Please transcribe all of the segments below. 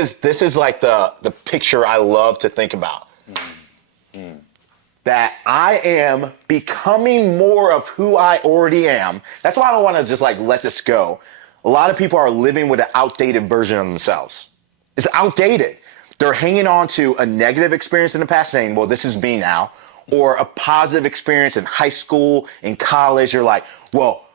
This is like the picture I love to think about. That I am becoming more of who I already am. That's why I don't want to just like let this go. A lot of people are living with an outdated version of themselves. It's outdated. They're hanging on to a negative experience in the past saying, well, this is me now. Or a positive experience in high school, in college. You're like, well,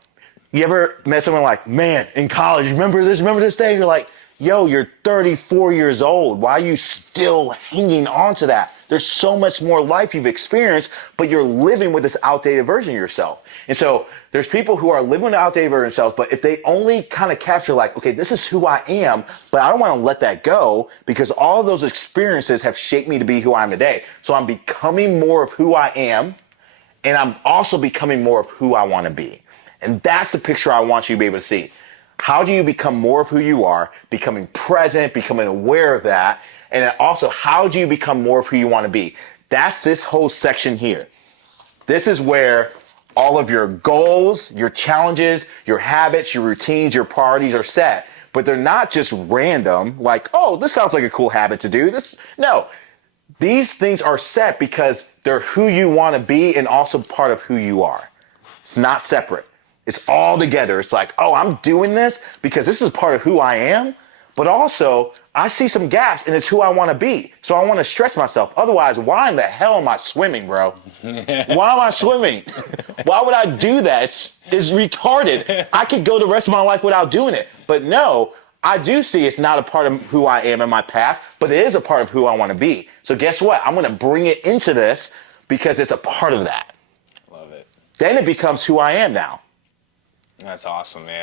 you ever met someone like, man, in college, remember this day? You're like, yo, you're 34 years old. Why are you still hanging on to that? There's so much more life you've experienced, but you're living with this outdated version of yourself. And so there's people who are living with an outdated version of themselves, but if they only kind of capture like, okay, this is who I am, but I don't want to let that go because all of those experiences have shaped me to be who I am today. So I'm becoming more of who I am, and I'm also becoming more of who I want to be. And that's the picture I want you to be able to see. How do you become more of who you are, becoming present, becoming aware of that? And then also, how do you become more of who you want to be? That's this whole section here. This is where all of your goals, your challenges, your habits, your routines, your priorities are set. But they're not just random, like, oh, this sounds like a cool habit to do. No, these things are set because they're who you want to be and also part of who you are. It's not separate. It's all together. It's like, oh, I'm doing this because this is part of who I am, but also I see some gaps and it's who I want to be. So I want to stretch myself. Otherwise, why in the hell am I swimming, bro? Why am I swimming? Why would I do that? It's retarded. I could go the rest of my life without doing it. But no, I do see it's not a part of who I am in my past, but it is a part of who I want to be. So guess what? I'm going to bring it into this because it's a part of that. Love it. Then it becomes who I am now. That's awesome, man.